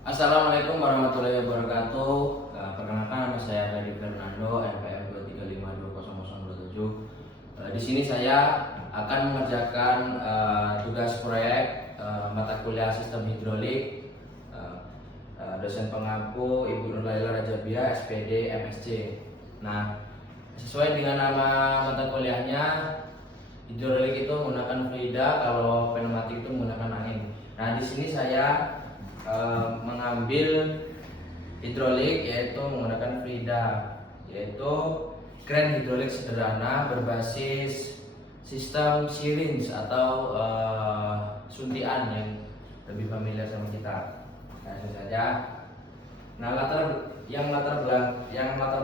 Assalamualaikum warahmatullahi wabarakatuh. Perkenalkan, nama saya Ferdi Fernando, NPM 235200027. Di sini saya akan mengerjakan tugas proyek mata kuliah Sistem Hidrolik. Dosen pengampu Ibu Nur Laila Rajabia, SPD, MSc. Nah, sesuai dengan nama mata kuliahnya, hidrolik itu menggunakan fluida, kalau pneumatik itu menggunakan angin. Nah, di sini saya mengambil hidrolik, yaitu menggunakan fluida, yaitu kren hidrolik sederhana berbasis sistem syringe atau suntian yang lebih familiar sama kita. Nah, itu saja. Nah, yang latar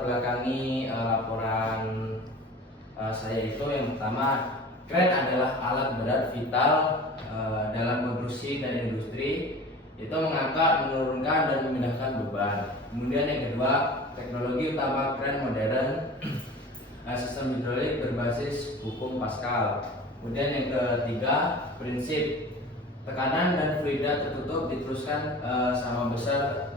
belakangi laporan saya itu, yang pertama, kren adalah alat berat vital dalam konstruksi dan industri. Itu mengangkat, menurunkan, dan memindahkan beban. Kemudian yang kedua, teknologi utama kren modern, sistem hidrolik berbasis hukum Pascal. Kemudian yang ketiga, prinsip tekanan dan fluida tertutup diteruskan sama besar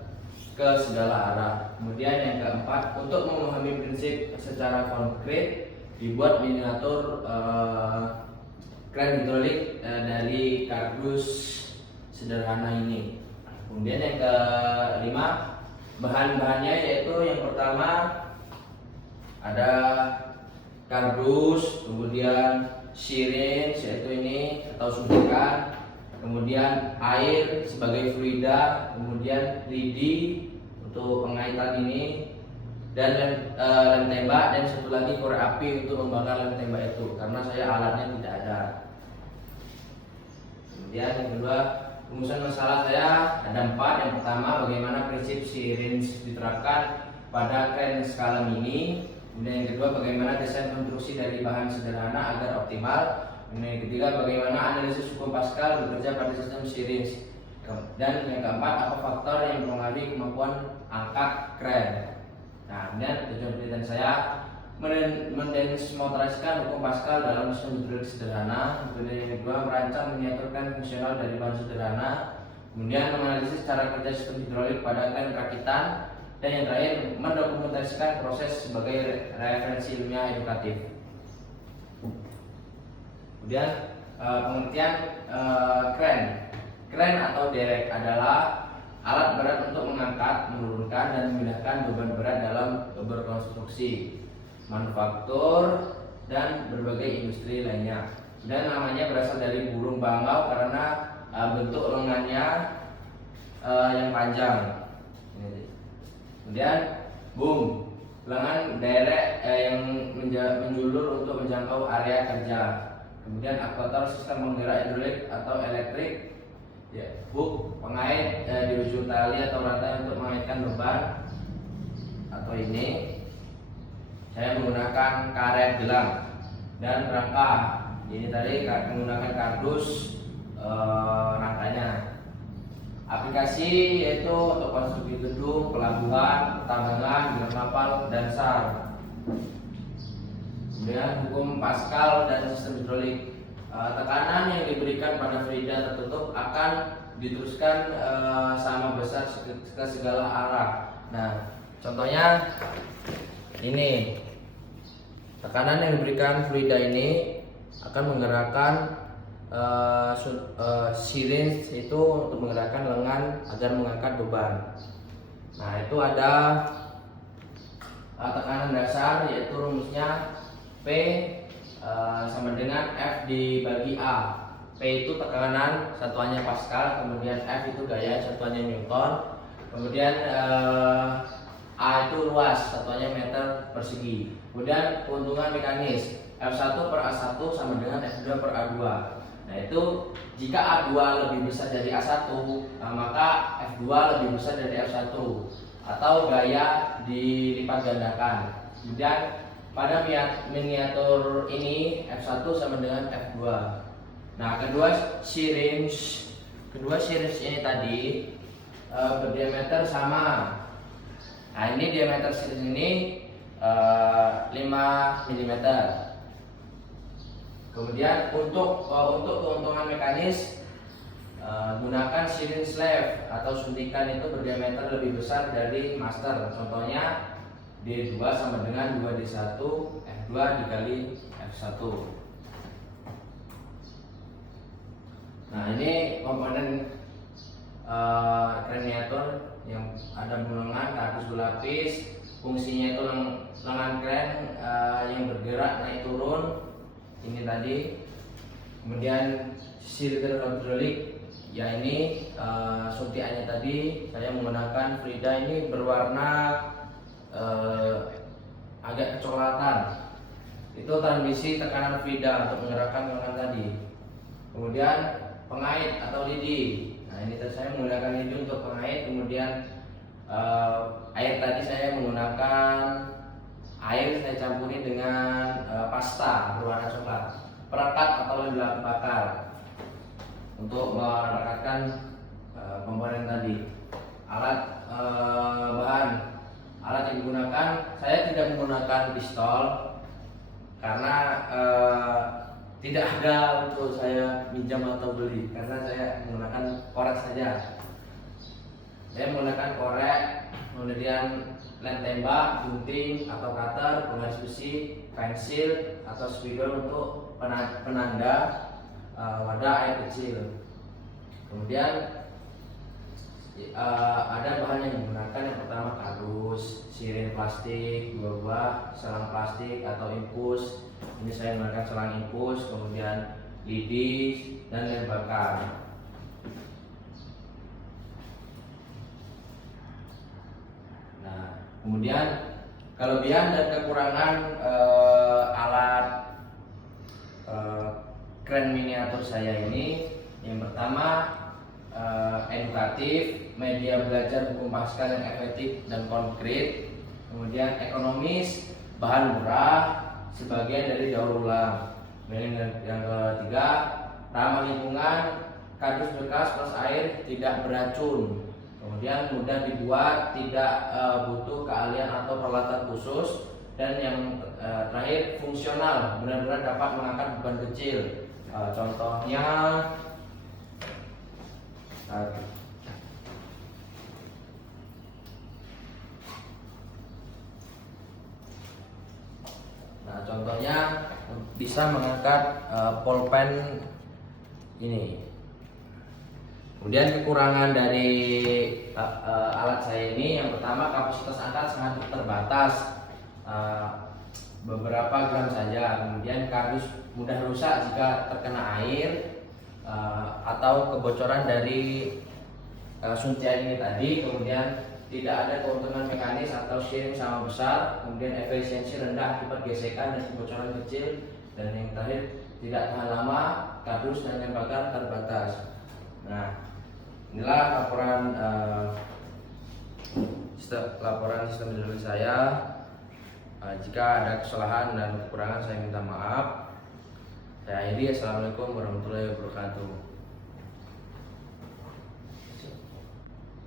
ke segala arah. Kemudian yang keempat, untuk memahami prinsip secara konkret, dibuat miniatur kren hidrolik dari kardus sederhana ini. Kemudian yang kelima, bahan-bahannya, yaitu yang pertama ada kardus, kemudian syringe, yaitu ini atau suntikan, kemudian air sebagai fluida, kemudian lidi untuk pengaitan ini, dan lem tembak, dan satu lagi korek api untuk membakar lem tembak itu, karena saya alatnya tidak ada. Kemudian yang kedua, rumusan masalah saya ada 4. Yang pertama, bagaimana prinsip syringe diterapkan pada kren skala mini. Kemudian yang kedua, bagaimana desain konstruksi dari bahan sederhana agar optimal. Kemudian yang ketiga, bagaimana analisis hukum Pascal bekerja pada sistem syringe. Dan yang keempat, apa faktor yang mempengaruhi kemampuan angkat kren. Nah, kemudian tujuan penelitian saya mendemonstrasikan hukum Pascal dalam sistem hidrolik sederhana. Kemudian yang kedua, merancang miniaturkan fungsional dari bahan sederhana. Kemudian menganalisis cara kerja sistem hidrolik pada kren rakitan. Dan yang terakhir, mendokumentasikan proses sebagai referensi ilmiah edukatif. Kemudian pengertian kren. Kren atau derek adalah alat berat untuk mengangkat, menurunkan, dan memindahkan beban berat dalam berkonstruksi, manufaktur, dan berbagai industri lainnya. Dan namanya berasal dari burung bangau karena bentuk lengannya yang panjang. Kemudian boom, lengan derek yang menjulur untuk menjangkau area kerja. Kemudian aktuator, sistem penggerak hidrolik atau elektrik. Ya, hook, pengait di ujung tali atau rantai untuk mengaitkan beban. Atau ini saya menggunakan karet gelang. Dan rangka, ini tadi menggunakan kardus rangkanya. Aplikasi yaitu untuk konstruksi gedung, pelabuhan, pertambangan, gelar kapal, dan SAR. Kemudian hukum Pascal dan sistem hidrolik. Tekanan yang diberikan pada fluida tertutup akan diteruskan sama besar ke segala arah. Nah, contohnya ini, tekanan yang diberikan fluida ini akan menggerakkan syringe itu untuk menggerakkan lengan agar mengangkat beban. Nah, itu ada tekanan dasar, yaitu rumusnya P sama dengan F dibagi A. P itu tekanan, satuannya Pascal. Kemudian F itu gaya, satuannya Newton. Kemudian A itu luas, satuannya meter persegi. Kemudian keuntungan mekanis, F1 per A1 sama dengan F2 per A2. Nah, itu jika A2 lebih besar dari A1, maka F2 lebih besar dari F1, atau gaya dilipat gandakan. Kemudian pada miniatur ini F1 sama dengan F2. Nah, kedua syringe ini tadi berdiameter sama. Nah, ini diameter syringe ini 5 mm. Kemudian untuk keuntungan mekanis, gunakan syringe slave atau suntikan itu berdiameter lebih besar dari master. Contohnya D2 sama dengan 2D1 F2 dikali F1. Nah, ini komponen kraniator yang ada lengan kardus berlapis. Fungsinya itu lengan kren yang bergerak naik turun ini tadi. Kemudian silver hidrolik, ya ini suntikannya tadi saya menggunakan Frida, ini berwarna agak kecoklatan. Itu transmisi tekanan Frida untuk menggerakkan lengan tadi. Kemudian pengait atau lidi. Nah, ini saya menggunakan lidi untuk pengait. Kemudian air tadi saya menggunakan air, saya campuri dengan pasta berwarna coklat. Perekat atau lem bakar untuk merekatkan komponen tadi. Alat bahan alat yang digunakan, saya tidak menggunakan pistol karena tidak ada untuk saya pinjam atau beli, karena saya menggunakan korek saja. Saya menggunakan korek, kemudian lem tembak, gunting atau cutter, penggaris besi, pensil atau spidol untuk penanda wadah air kecil. Kemudian ada bahan yang digunakan, yang pertama kardus, sirin plastik 2 buah, selang plastik atau infus. Ini saya menggunakan selang infus, kemudian lidi dan lem bakar. Nah, kemudian kelebihan dan kekurangan alat kren miniatur saya ini, yang pertama edukatif, media belajar buku pascal yang efektif dan konkret. Kemudian ekonomis, bahan murah, sebagian dari daur ulang. Yang ketiga, ramah lingkungan, kardus bekas plus air, tidak beracun. Kemudian mudah dibuat, tidak butuh keahlian atau peralatan khusus. Dan yang terakhir, fungsional, benar-benar dapat mengangkat beban kecil. Contohnya contohnya bisa mengangkat pulpen ini. Kemudian kekurangan dari alat saya ini, yang pertama kapasitas angkat sangat terbatas, beberapa gram saja. Kemudian kardus mudah rusak jika terkena air atau kebocoran dari suntian ini tadi. Kemudian tidak ada keuntungan mekanis atau sharing sama besar. Kemudian efisiensi rendah akibat gesekan dan kebocoran kecil. Dan yang terakhir, tidak tahan lama, kardus dan lem bakar terbatas. Nah, inilah laporan sistem hidrolik saya. Jika ada kesalahan dan kekurangan, saya minta maaf. Saya akhiri. Assalamualaikum warahmatullahi wabarakatuh.